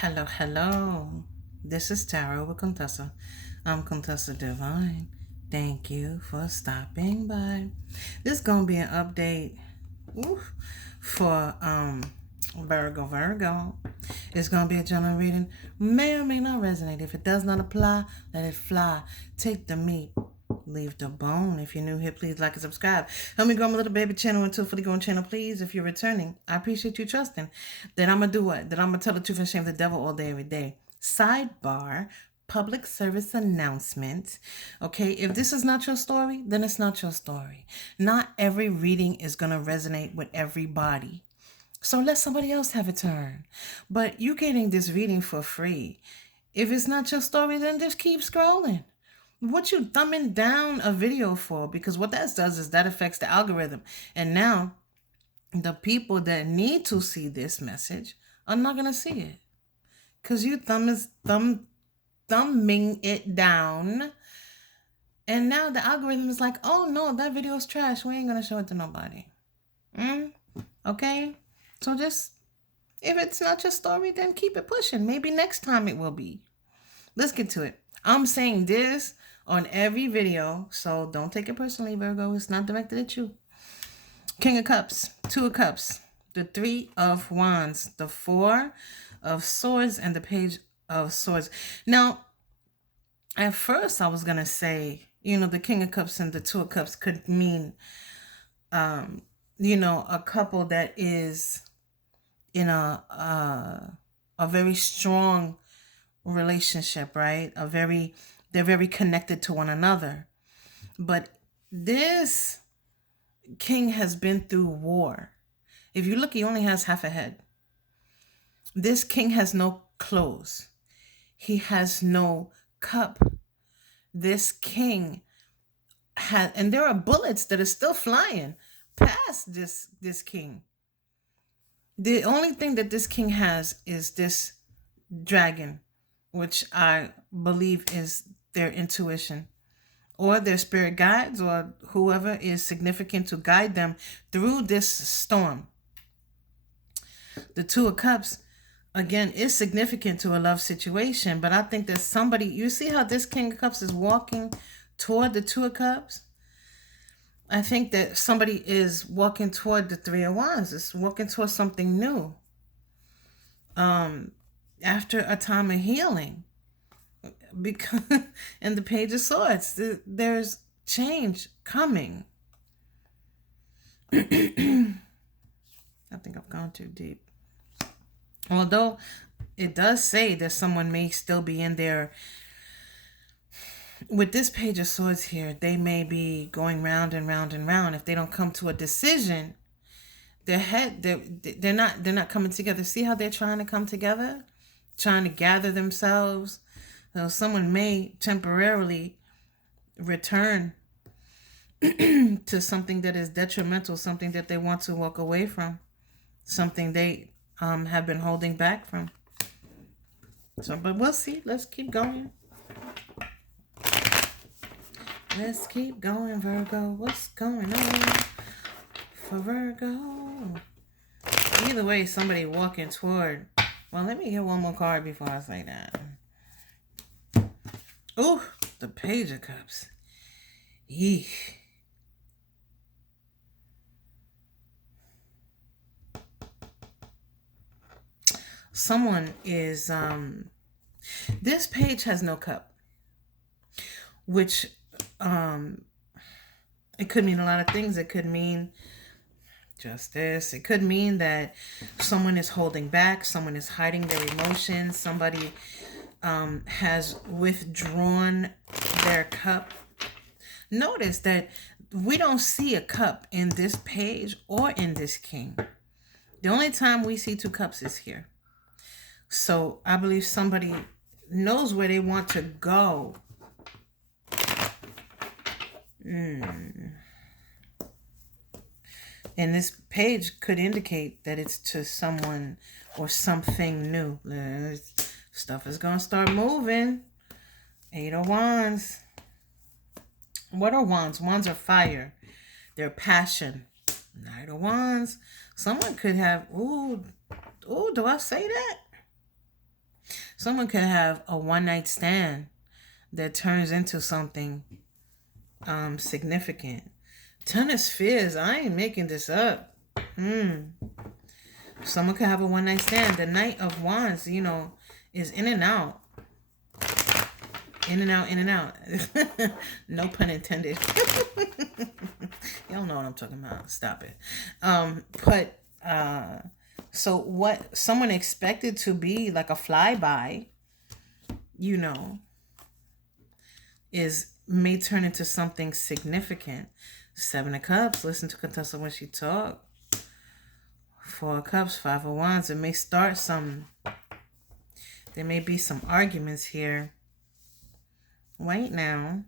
Hello, hello. This is Tarot with Contessa. I'm Contessa Divine. Thank you for stopping by. This is gonna be an update for Virgo. It's gonna be a general reading. May or may not resonate. If it does not apply, let it fly. Take the meat. Leave the bone. If you're new here, please like and subscribe. Help me grow my little baby channel into a fully grown channel, please. If you're returning, I appreciate you trusting that I'm going to do what? That I'm going to tell the truth and shame the devil all day, every day. Sidebar, public service announcement. Okay, if this is not your story, then it's not your story. Not every reading is going to resonate with everybody. So let somebody else have a turn. But you're getting this reading for free. If it's not your story, then just keep scrolling. What you thumbing down a video for? Because what that does is that affects the algorithm. And now the people that need to see this message are not going to see it. Because you thumbing it down. And now the algorithm is like, oh no, that video is trash. We ain't going to show it to nobody. Okay? So just, if it's not your story, then keep it pushing. Maybe next time it will be. Let's get to it. I'm saying this on every video, so don't take it personally, Virgo. It's not directed at you. King of Cups, Two of Cups, the Three of Wands, the Four of Swords, and the Page of Swords. Now, at first I was going to say, the King of Cups and the Two of Cups could mean, a couple that is in a very strong relationship, right? They're very connected to one another. But this king has been through war. If you look, he only has half a head. This king has no clothes. He has no cup. This king has, and there are bullets that are still flying past this king. The only thing that this king has is this dragon, which I believe is their intuition or their spirit guides or whoever is significant to guide them through this storm. The Two of Cups, again, is significant to a love situation, but I think that somebody, you see how this King of Cups is walking toward the Two of Cups? I think that somebody is walking toward the Three of Wands. It's walking toward something new. After a time of healing. Because in the Page of Swords, there's change coming. I think I've gone too deep. Although it does say that someone may still be in there. With this Page of Swords here, they may be going round and round and round. If they don't come to a decision, they're not coming together. See how they're trying to come together? Trying to gather themselves. So someone may temporarily return to something that is detrimental, something that they want to walk away from, something they have been holding back from. So, but we'll see. Let's keep going. Let's keep going, Virgo. What's going on for Virgo? Either way, somebody walking toward. Well, let me get one more card before I say that. Ooh, the Page of Cups. Eesh. Someone is, this page has no cup, which, it could mean a lot of things. It could mean justice. It could mean that someone is holding back, someone is hiding their emotions, somebody has withdrawn their cup. Notice that we don't see a cup in this page or in this king. The only time we see two cups is here. So I believe somebody knows where they want to go. And this page could indicate that it's to someone or something new. Stuff is going to start moving. Eight of Wands. What are Wands? Wands are fire. They're passion. Knight of Wands. Someone could have, do I say that? Someone could have a one-night stand that turns into something significant. Ten of Spheres. I ain't making this up. Someone could have a one-night stand. The Knight of Wands, you know, is in and out. In and out, in and out. No pun intended. Y'all know what I'm talking about. Stop it. So what someone expected to be like a flyby, you know, may turn into something significant. Seven of Cups. Listen to Contessa when she talk. Four of Cups, Five of Wands. It may start some. There may be some arguments here. Wait now.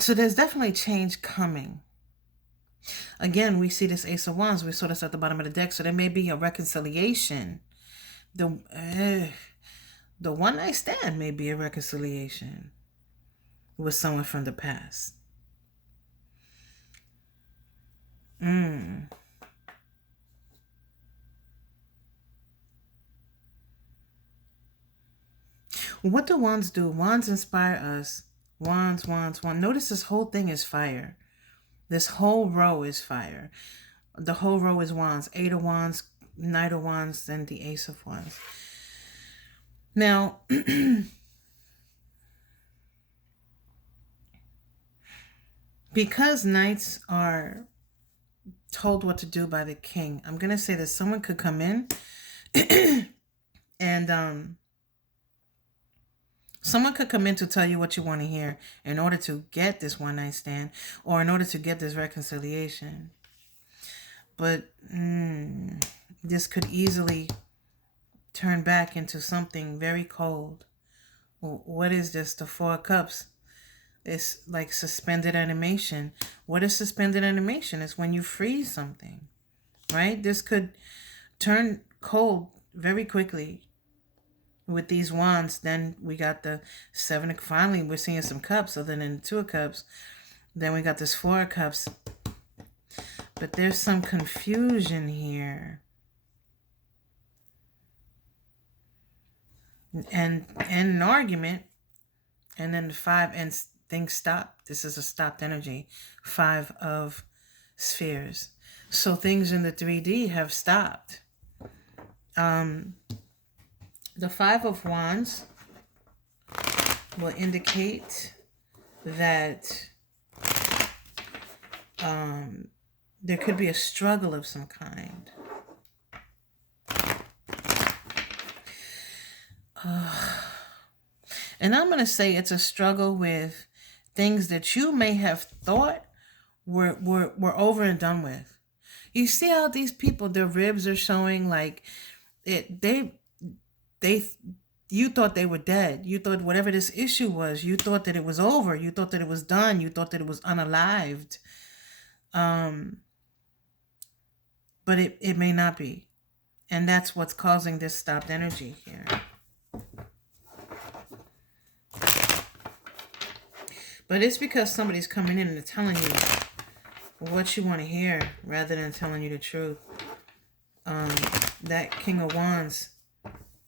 So there's definitely change coming. Again, we see this Ace of Wands. We saw this at the bottom of the deck. So there may be a reconciliation. The one night stand may be a reconciliation with someone from the past. What do wands do? Wands inspire us. Wands. Notice this whole thing is fire. This whole row is fire. The whole row is wands. Eight of Wands, Knight of Wands, and the Ace of Wands. Now, because knights are told what to do by the king, I'm going to say that someone could come in and someone could come in to tell you what you want to hear in order to get this one night stand or in order to get this reconciliation. But this could easily turn back into something very cold. What is this? The Four of Cups. It's like suspended animation. What is suspended animation? It's when you freeze something, right? This could turn cold very quickly with these wands. Then we got the Seven. Finally, we're seeing some cups other than the Two of Cups. Then we got this Four of Cups. But there's some confusion here. And an argument. And then the Five, and things stop. This is a stopped energy. Five of Spheres. So things in the 3D have stopped. The Five of Wands will indicate that there could be a struggle of some kind. And I'm going to say it's a struggle with things that you may have thought were over and done with. You see how these people, their ribs are showing like you thought they were dead. You thought whatever this issue was, you thought that it was over. You thought that it was done. You thought that it was unalived. But it may not be. And that's what's causing this stopped energy here. But it's because somebody's coming in and telling you what you want to hear rather than telling you the truth. That King of Wands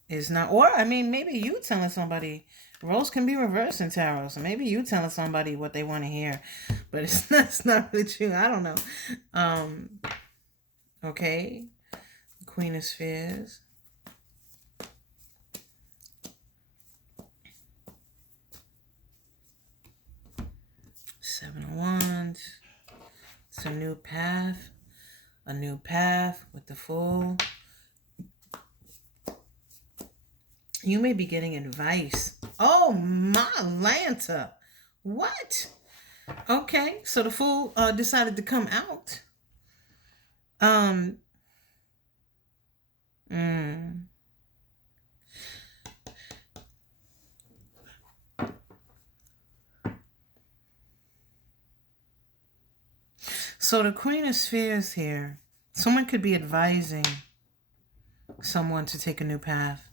is not, or I mean, maybe you telling somebody. Roles can be reversed in tarot, so maybe you telling somebody what they want to hear, but it's not really true. I don't know. Okay, Queen of Spheres. Seven of Wands. It's a new path. A new path with the Fool. You may be getting advice. Oh, my Lanta. What? Okay, so the Fool decided to come out. So the Queen of Spheres here, someone could be advising someone to take a new path.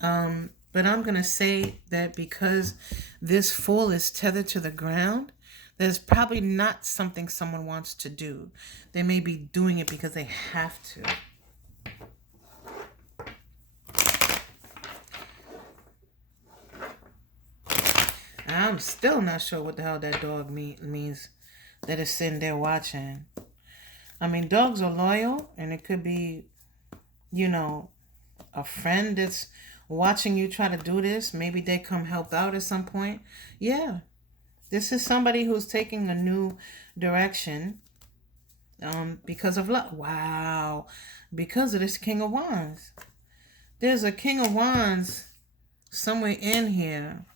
But I'm going to say that because this Fool is tethered to the ground, there's probably not something someone wants to do. They may be doing it because they have to. I'm still not sure what the hell that dog means that is sitting there watching. I mean, dogs are loyal, and it could be, you know, a friend that's watching you try to do this. Maybe they come help out at some point. Yeah, this is somebody who's taking a new direction because of luck. Wow, because of this King of Wands. There's a King of Wands somewhere in here.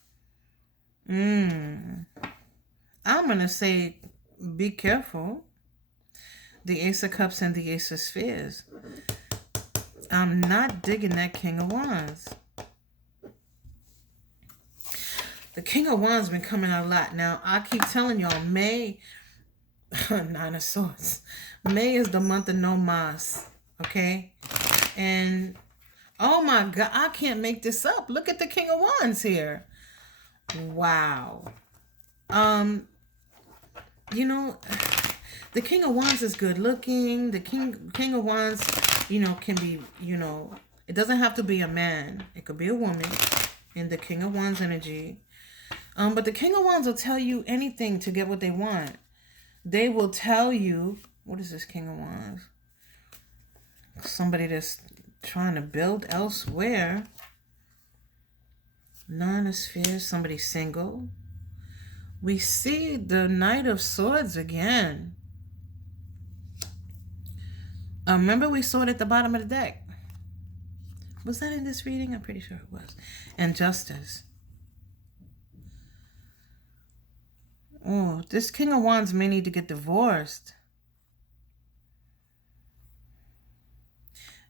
I'm going to say be careful. The Ace of Cups and the Ace of Spheres. I'm not digging that King of Wands. The King of Wands been coming out a lot. Now, I keep telling y'all, May, Nine of Swords. May is the month of no mas, okay? And, oh my God, I can't make this up. Look at the King of Wands here. Wow. You know, the King of Wands is good looking. The King of Wands, you know, can be, you know, it doesn't have to be a man. It could be a woman in the King of Wands energy. But the King of Wands will tell you anything to get what they want. They will tell you, what is this King of Wands? Somebody that's trying to build elsewhere. Nine of Spheres, somebody single. We see the Knight of Swords again. Remember we saw it at the bottom of the deck. Was that in this reading? I'm pretty sure it was. And Justice. Oh, this King of Wands may need to get divorced.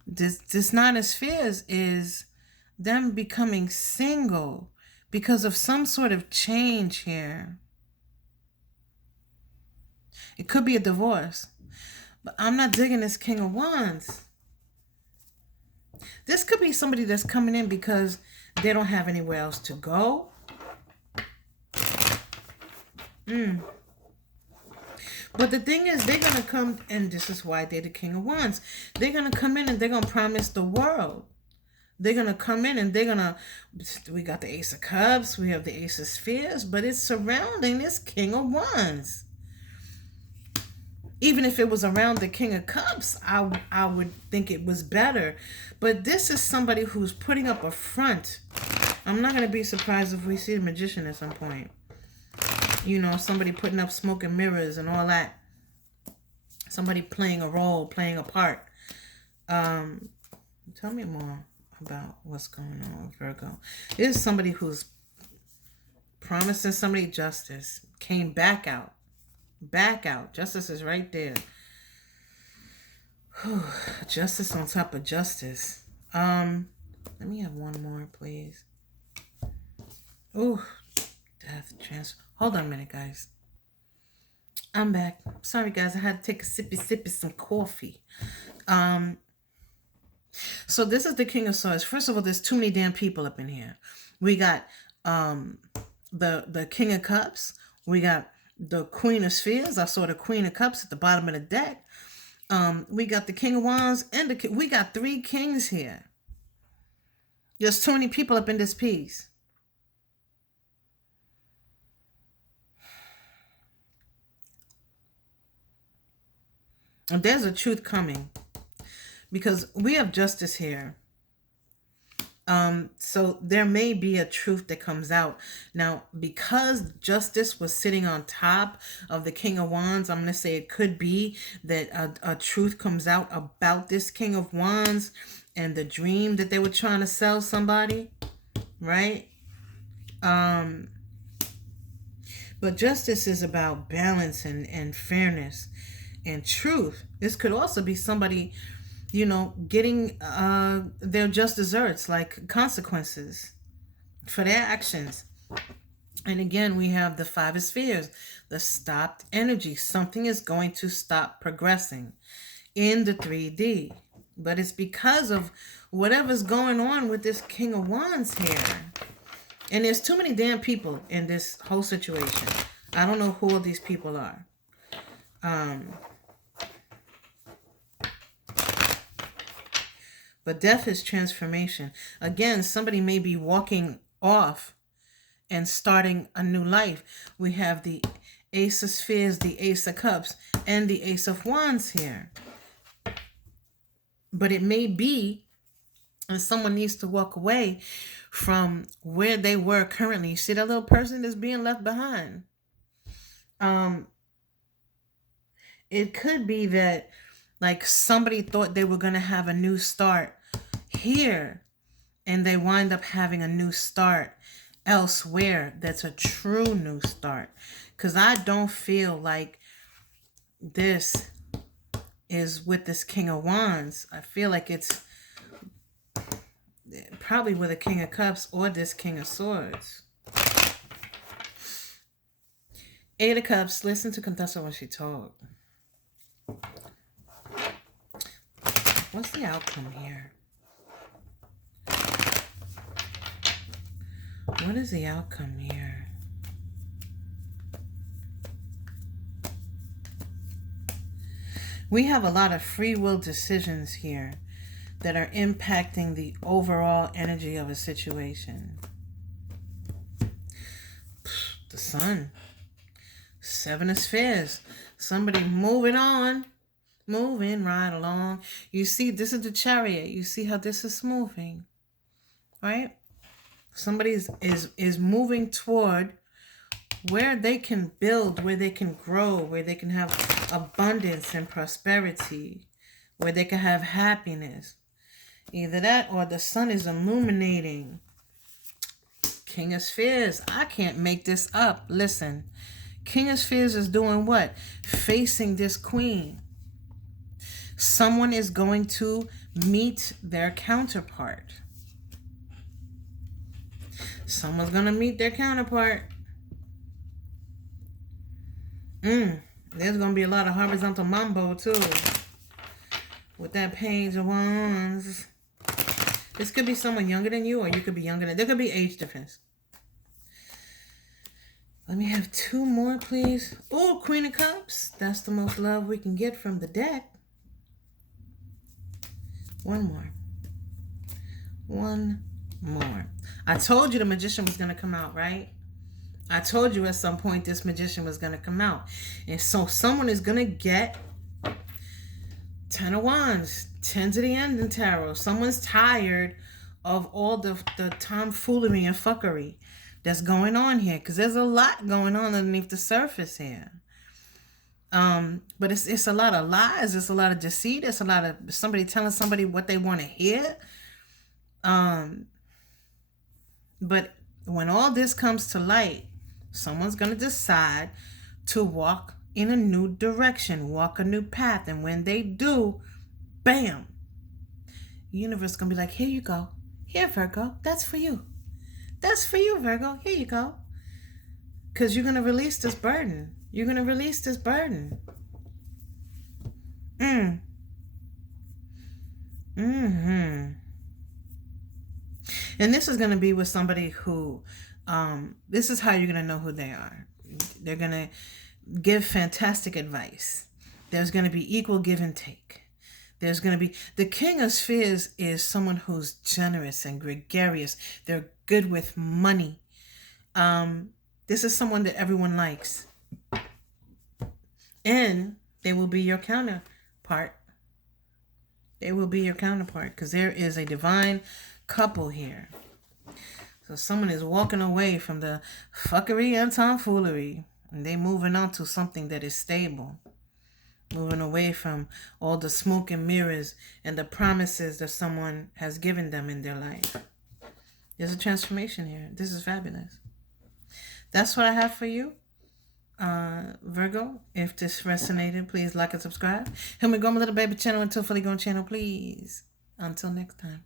This Nine of Spheres is them becoming single because of some sort of change here. It could be a divorce. But I'm not digging this King of Wands. This could be somebody that's coming in because they don't have anywhere else to go. But the thing is, they're going to come, and this is why they're the King of Wands. They're going to come in and they're going to promise the world. They're going to come in and they're going to, we got the Ace of Cups, we have the Ace of Spheres, but it's surrounding this King of Wands. Even if it was around the King of Cups, I would think it was better. But this is somebody who's putting up a front. I'm not going to be surprised if we see the Magician at some point. You know, somebody putting up smoke and mirrors and all that. Somebody playing a role, playing a part. Tell me more about what's going on with Virgo. This is somebody who's promising somebody justice. Came back out. Back out. Justice is right there. Justice on top of justice. Let me have one more, please. Ooh, death, transfer. Hold on a minute, guys. I'm back. Sorry, guys. I had to take a sippy some coffee. So this is the King of Swords. First of all, there's too many damn people up in here. We got the King of Cups. We got the Queen of Spheres. I saw the Queen of Cups at the bottom of the deck. We got the King of Wands and we got three kings here. There's too many people up in this piece. And there's a truth coming because we have justice here. So there may be a truth that comes out. Now, because justice was sitting on top of the King of Wands, I'm going to say it could be that a truth comes out about this King of Wands and the dream that they were trying to sell somebody, right? But justice is about balance and fairness and truth. This could also be somebody, you know, getting their just desserts, like consequences for their actions. And again, we have the Five of Spheres, the stopped energy. Something is going to stop progressing in the 3D. But it's because of whatever's going on with this King of Wands here. And there's too many damn people in this whole situation. I don't know who all these people are. But death is transformation. Again, somebody may be walking off and starting a new life. We have the Ace of Spheres, the Ace of Cups, and the Ace of Wands here. But it may be that someone needs to walk away from where they were currently. You see that little person that's being left behind? It could be that like somebody thought they were going to have a new start here, and they wind up having a new start elsewhere that's a true new start. Because I don't feel like this is with this King of Wands. I feel like it's probably with a King of Cups or this King of Swords. Eight of Cups. Listen to Contessa when she talk. What's the outcome here? What is the outcome here? We have a lot of free will decisions here that are impacting the overall energy of a situation. The Sun. Seven of Spheres. Somebody moving on. Moving right along. You see, this is the Chariot. You see how this is moving. Right? Somebody is moving toward where they can build, where they can grow, where they can have abundance and prosperity, where they can have happiness. Either that or the sun is illuminating. King of Spheres. I can't make this up. Listen. King of Spheres is doing what? Facing this queen. Someone is going to meet their counterpart. Someone's going to meet their counterpart. There's going to be a lot of horizontal mambo too. With that Page of Wands. This could be someone younger than you, or you could be younger than... There could be age difference. Let me have two more, please. Oh, Queen of Cups. That's the most love we can get from the deck. One more. One more. I told you the Magician was going to come out, right? I told you at some point this Magician was going to come out. And so someone is going to get 10 of Wands, 10 to the end in tarot. Someone's tired of all the tomfoolery and fuckery that's going on here. Because there's a lot going on underneath the surface here. But it's a lot of lies. It's a lot of deceit. It's a lot of somebody telling somebody what they want to hear. But when all this comes to light, someone's going to decide to walk in a new direction, walk a new path. And when they do, bam, the universe is going to be like, here you go. Here, Virgo, that's for you. That's for you, Virgo. Here you go. Because you're going to release this burden. You're going to release this burden. And this is going to be with somebody who, this is how you're going to know who they are. They're going to give fantastic advice. There's going to be equal give and take. There's going to be, the King of Spheres is someone who's generous and gregarious. They're good with money. This is someone that everyone likes. And they will be your counterpart. They will be your counterpart because there is a divine couple here. So someone is walking away from the fuckery and tomfoolery, and they moving on to something that is stable. Moving away from all the smoke and mirrors and the promises that someone has given them in their life. There's a transformation here. This is fabulous. That's what I have for you. Virgo, if this resonated, please like and subscribe. Help me grow my little baby channel until fully grown channel, please. Until next time.